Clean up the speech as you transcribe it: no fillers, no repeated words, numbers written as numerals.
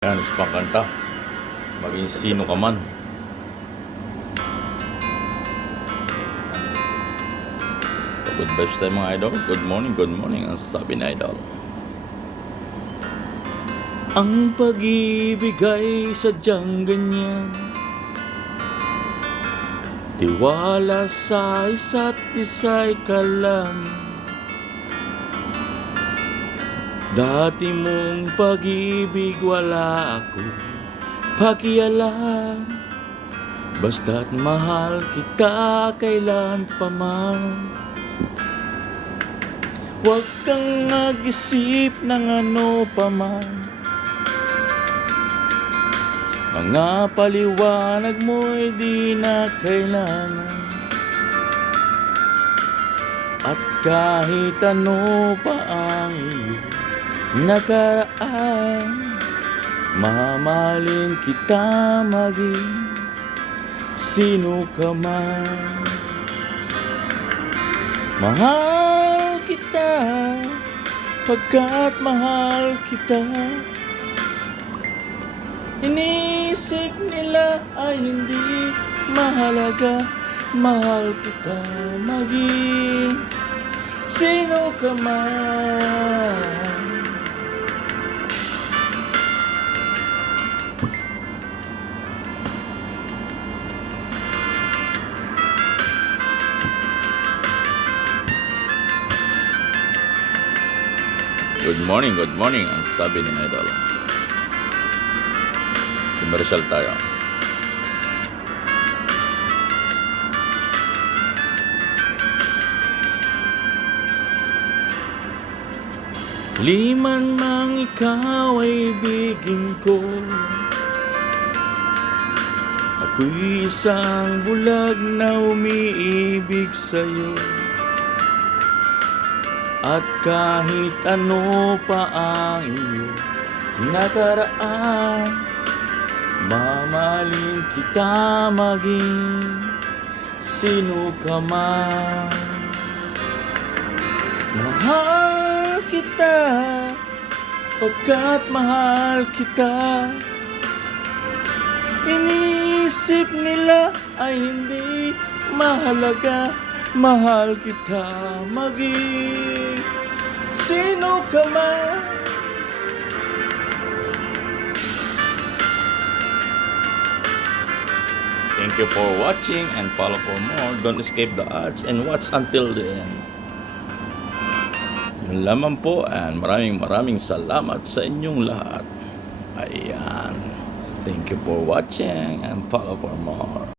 Yan, is pangkanta. Maging sino ka man. Good vibes tayo mga idol. Good morning. Ang sabi na idol. Ang pag-ibig ay sadyang ganyan. Tiwala sa isa't isa'y kalang. Dati mong pag-ibig wala ako pakialam. Basta't mahal kita kailan pa man. Huwag kang mag-isip ng ano pa man. Mga paliwanag mo'y di na kailangan. At kahit ano pa ang iyong nakaraan, mamahalin kita maging sino ka man. Mahal kita pagkat mahal kita. Inisip nila ay hindi mahalaga. Mahal kita maging sino ka man. Good morning. Ang sabi ni idol. Commercial tayo. Liman mang ikaw ay ibigin ko. Ako'y isang bulag na umiibig sa'yo. At kahit ano pa ang iyong nakaraan, mamahalin kita maging sino ka man. Mahal kita pagkat mahal kita. Inisip nila ay hindi mahalaga. Mahal kita maging sino ka man. Thank you for watching and follow for more. Don't escape the ads and watch until the end. Yun lamang po, and maraming salamat sa inyong lahat. Ayan. Thank you for watching and follow for more.